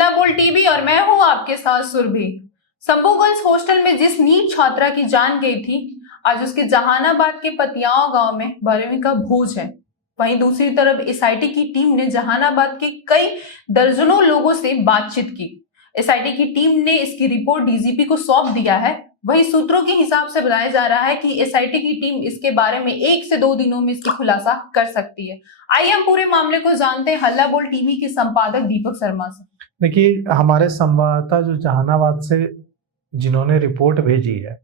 हल्ला बोल टीवी और मैं हूं आपके साथ सुरभि। संभू गर्ल्स हॉस्टल में जिस नीट छात्रा की जान गई थी, आज उसके जहानाबाद के पतियाओं गांव में 12वीं का भोज है। वहीं दूसरी तरफ एसआईटी की टीम ने जहानाबाद के कई दर्जनों लोगों से बातचीत की। एसआईटी की टीम ने इसकी रिपोर्ट डीजीपी को सौंप दिया है। वहीं सूत्रों के हिसाब से बताया जा रहा है कि एसआईटी की टीम इसके बारे में 1 से 2 दिनों में इसकी खुलासा कर सकती है। आइए हम पूरे मामले को जानते हैं हल्ला बोल टीवी के संपादक दीपक शर्मा से। देखिए, हमारे संवाददाता जो जहानाबाद से जिन्होंने रिपोर्ट भेजी है,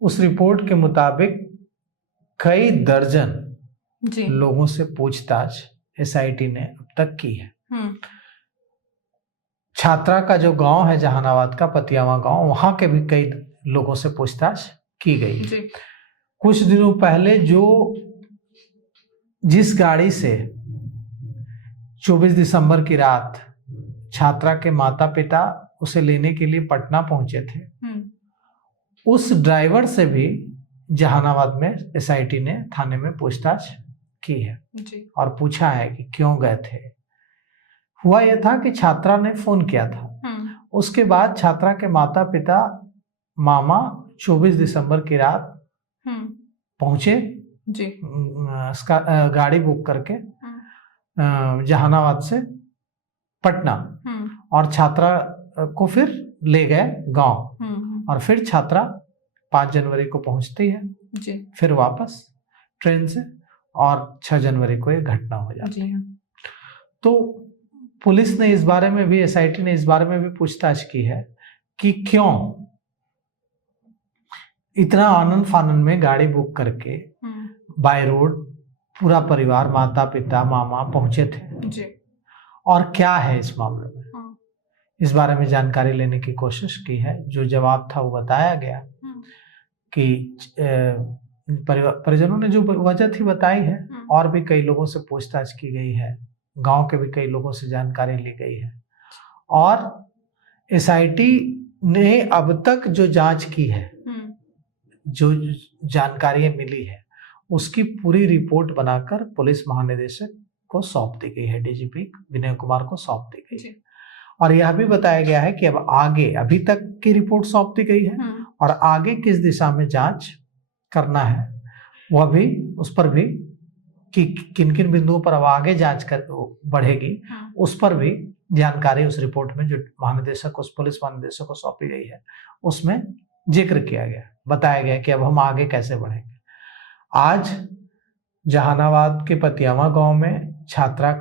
उस रिपोर्ट के मुताबिक कई दर्जन लोगों से पूछताछ एसआईटी ने अब तक की है। छात्रा का जो गांव है जहानाबाद का पतियावा गांव, वहां के भी कई लोगों से पूछताछ की गई। कुछ दिनों पहले जिस गाड़ी से 24 दिसंबर की रात छात्रा के माता पिता उसे लेने के लिए पटना पहुंचे थे, उस ड्राइवर से भी जहानाबाद में एसआईटी ने थाने में पूछताछ की है और पूछा है कि क्यों गए थे। हुआ यह था कि छात्रा ने फोन किया था। उसके बाद छात्रा के माता पिता मामा 24 दिसंबर की रात पहुंचे गाड़ी बुक करके जहानाबाद से पटना, और छात्रा को फिर ले गए गांव, और फिर छात्रा 5 जनवरी को पहुंचती है फिर वापस ट्रेन से, और 6 जनवरी को ये घटना हो जाती है। तो पुलिस ने इस बारे में भी, एसआईटी ने इस बारे में भी पूछताछ की है कि क्यों इतना आनंद फानन में गाड़ी बुक करके बाय रोड पूरा परिवार, माता पिता मामा पहुंचे थे, और क्या है इस मामले में। इस बारे में जानकारी लेने की कोशिश की है। जो जवाब था वो बताया गया कि परिजनों ने जो वजह थी बताई है, और भी कई लोगों से पूछताछ की गई है, गांव के भी कई लोगों से जानकारी ली गई है, और एसआईटी ने अब तक जो जांच की है, जो जानकारी मिली है, उसकी पूरी रिपोर्ट बनाकर पुलिस महानिदेशक को सौंप दी गई है, डीजीपी विनय कुमार को सौंप दी गई है। और यह भी बताया गया है कि अब आगे, अभी तक की रिपोर्ट सौंप दी गई है, और आगे किस दिशा में जांच करना है वह भी, उस पर भी कि किन किन बिंदुओं पर अब आगे जांच कर बढ़ेगी, उस पर भी जानकारी उस रिपोर्ट में जो महानिदेशक, उस पुलिस महानिदेशक को सौंपी गई है, उसमें जिक्र किया गया, बताया गया कि अब हम आगे कैसे बढ़ेंगे। आज जहानाबाद के पतियावा गांव में छात्रा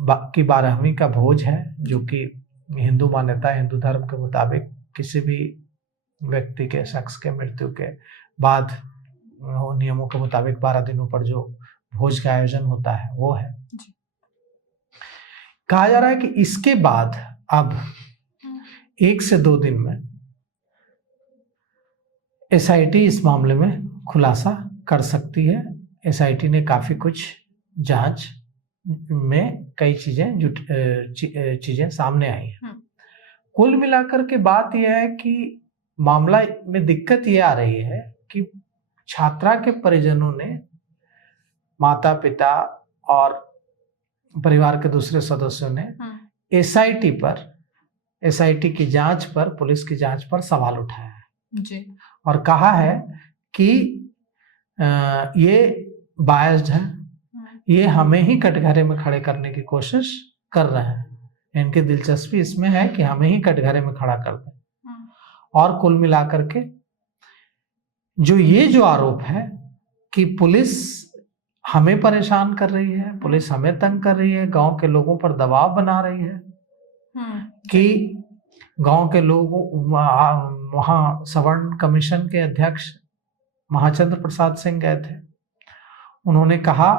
की 12वीं का भोज है, जो कि हिंदू मान्यता, हिंदू धर्म के मुताबिक किसी भी व्यक्ति के, शख्स के मृत्यु के बाद नियमों के मुताबिक 12 दिनों पर जो भोज का आयोजन होता है वो है। कहा जा रहा है कि इसके बाद अब 1 से 2 दिन में एसआईटी इस मामले में खुलासा कर सकती है। एसआईटी ने काफी कुछ जांच में कई चीजें सामने आई हैं। कुल मिलाकर के बात यह है कि मामला में दिक्कत यह आ रही है कि छात्रा के परिजनों ने, माता पिता और परिवार के दूसरे सदस्यों ने एसआईटी की जांच पर, पुलिस की जांच पर सवाल उठाया है और कहा है कि ये बायस्ड है, ये हमें ही कटघरे में खड़े करने की कोशिश कर रहे हैं। इनकी दिलचस्पी इसमें है कि हमें ही कटघरे में खड़ा कर दें। और कुल मिलाकर के जो आरोप है कि पुलिस हमें परेशान कर रही है, पुलिस हमें तंग कर रही है, गांव के लोगों पर दबाव बना रही है कि गांव के लोग, वहां सवर्ण कमीशन के अध्यक्ष महाचंद्र प्रसाद सिंह गए थे। उन्होंने कहा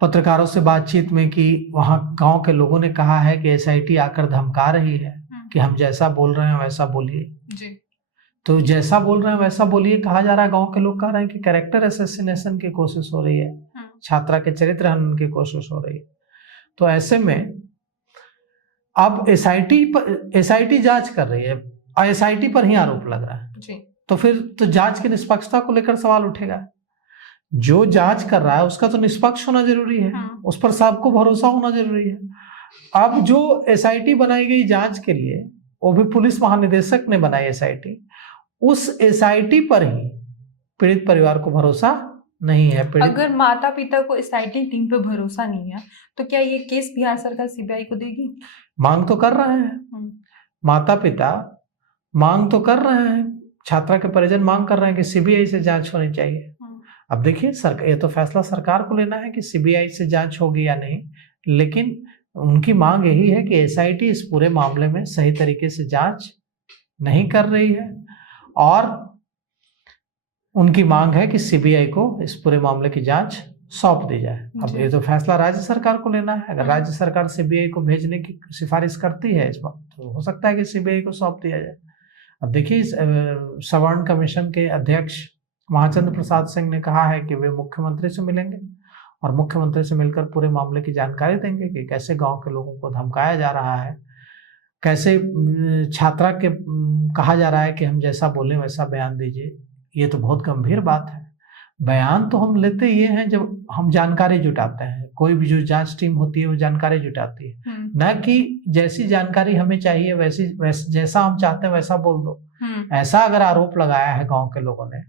पत्रकारों से बातचीत में कि वहां गांव के लोगों ने कहा है कि एसआईटी आकर धमका रही है कि हम जैसा बोल रहे हैं वैसा बोलिए। तो जैसा बोल रहे हैं वैसा बोलिए कहा जा रहा है। गांव के लोग कह रहे हैं कि कैरेक्टर असैसिनेशन की कोशिश हो रही है, छात्रा के चरित्र हनन की कोशिश हो रही है। तो ऐसे में अब एसआईटी जांच कर रही है और एसआईटी पर ही आरोप लग रहा है, तो फिर तो जांच की निष्पक्षता को लेकर सवाल उठेगा। जो जांच कर रहा है उसका तो निष्पक्ष होना जरूरी है, उस पर सबको भरोसा होना जरूरी है। अब जो एसआईटी बनाई गई जांच के लिए, वो भी पुलिस महानिदेशक ने बनाई एसआईटी, उस एसआईटी पर ही पीड़ित परिवार को भरोसा नहीं है। अगर माता पिता को एसआईटी टीम पे भरोसा नहीं है तो क्या ये केस बिहार सरकार सीबीआई को देगी? मांग तो कर रहे हैं, माता पिता मांग तो कर रहे हैं, छात्रा के परिजन मांग कर रहे हैं कि सीबीआई से जांच होनी चाहिए। अब देखिए ये तो फैसला सरकार को लेना है कि सीबीआई से जांच होगी या नहीं, लेकिन उनकी मांग यही है कि एसआईटी इस पूरे मामले में सही तरीके से जांच नहीं कर रही है और उनकी मांग है कि सीबीआई को इस पूरे मामले की जांच सौंप दी जाए। अब ये तो फैसला राज्य सरकार को लेना है। अगर राज्य सरकार सीबीआई को भेजने की सिफारिश करती है इस वक्त, तो हो सकता है कि सीबीआई को सौंप दिया जाए। अब देखिए, सवर्ण कमीशन के अध्यक्ष महाचंद्र प्रसाद सिंह ने कहा है कि वे मुख्यमंत्री से मिलेंगे और मुख्यमंत्री से मिलकर पूरे मामले की जानकारी देंगे कि कैसे गांव के लोगों को धमकाया जा रहा है, कैसे छात्रा के कहा जा रहा है कि हम जैसा बोले वैसा बयान दीजिए। ये तो बहुत गंभीर बात है। बयान तो हम लेते ये हैं जब हम जानकारी जुटाते हैं। कोई भी जो जांच टीम होती है वो जानकारी जुटाती है, न कि जैसी जानकारी हमें चाहिए वैसी जैसा हम चाहते हैं वैसा बोल दो। ऐसा अगर आरोप लगाया है गांव के लोगों ने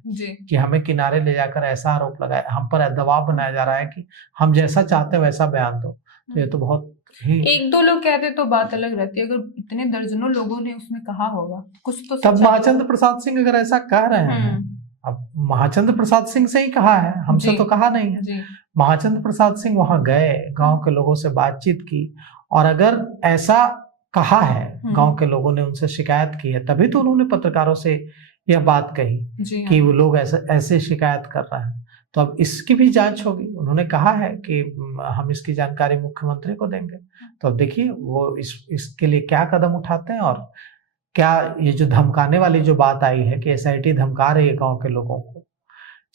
कि हमें किनारे ले जाकर ऐसा आरोप लगाया, हम पर दबाव बनाया जा रहा है कि हम जैसा चाहते हैं वैसा बयान दो, तो ये तो बहुत ही, एक दो लोग कहते तो बात अलग रहती है, अगर इतने दर्जनों लोगों ने उसमें कहा होगा कुछ तो। तब महाचंद्र प्रसाद सिंह अगर ऐसा कह रहे हैं, अब महाचंद्र प्रसाद सिंह से ही कहा है, हमसे तो कहा नहीं है। महाचंद्र प्रसाद सिंह वहां गए, गांव के लोगों से बातचीत की, और अगर ऐसा कहा है, गांव के लोगों ने उनसे शिकायत की है, तभी तो उन्होंने पत्रकारों से यह बात कही कि वो लोग ऐसे शिकायत कर रहे हैं। तो अब इसकी भी जांच होगी। उन्होंने कहा है कि हम इसकी जानकारी मुख्यमंत्री को देंगे। तो अब देखिए वो इसके लिए क्या कदम उठाते हैं, और क्या ये जो धमकाने वाली जो बात आई है कि एसआईटी धमका रही है गांव के लोगों को,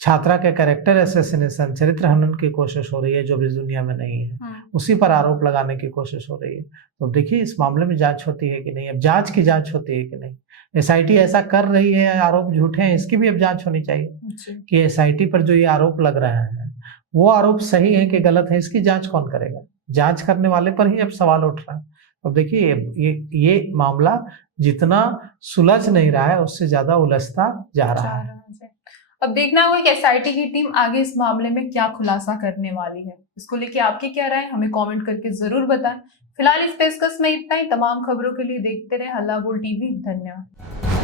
छात्रा के कैरेक्टर असैसिनेशन, चरित्र हनन की कोशिश हो रही है जो भी दुनिया में नहीं है, उसी पर आरोप लगाने की कोशिश हो रही है। तो देखिए इस मामले में जांच होती है कि नहीं, अब जांच की जांच होती है कि नहीं, एसआईटी ऐसा कर रही है, आरोप झूठे हैं, इसकी भी अब जांच होनी चाहिए कि एसआईटी पर जो ये आरोप लग रहे हैं वो आरोप सही है कि गलत है, इसकी जांच कौन करेगा? जांच करने वाले पर ही अब सवाल उठ रहा है। अब देखिए ये मामला जितना सुलझ नहीं रहा है उससे ज्यादा उलझता जा रहा है। अब देखना होगा कि एसआईटी की टीम आगे इस मामले में क्या खुलासा करने वाली है। इसको लेके आपकी क्या राय, हमें कमेंट करके जरूर बताएं। फिलहाल इस पेशकश में इतना ही। तमाम खबरों के लिए देखते रहे हल्ला बोल टीवी। धन्यवाद।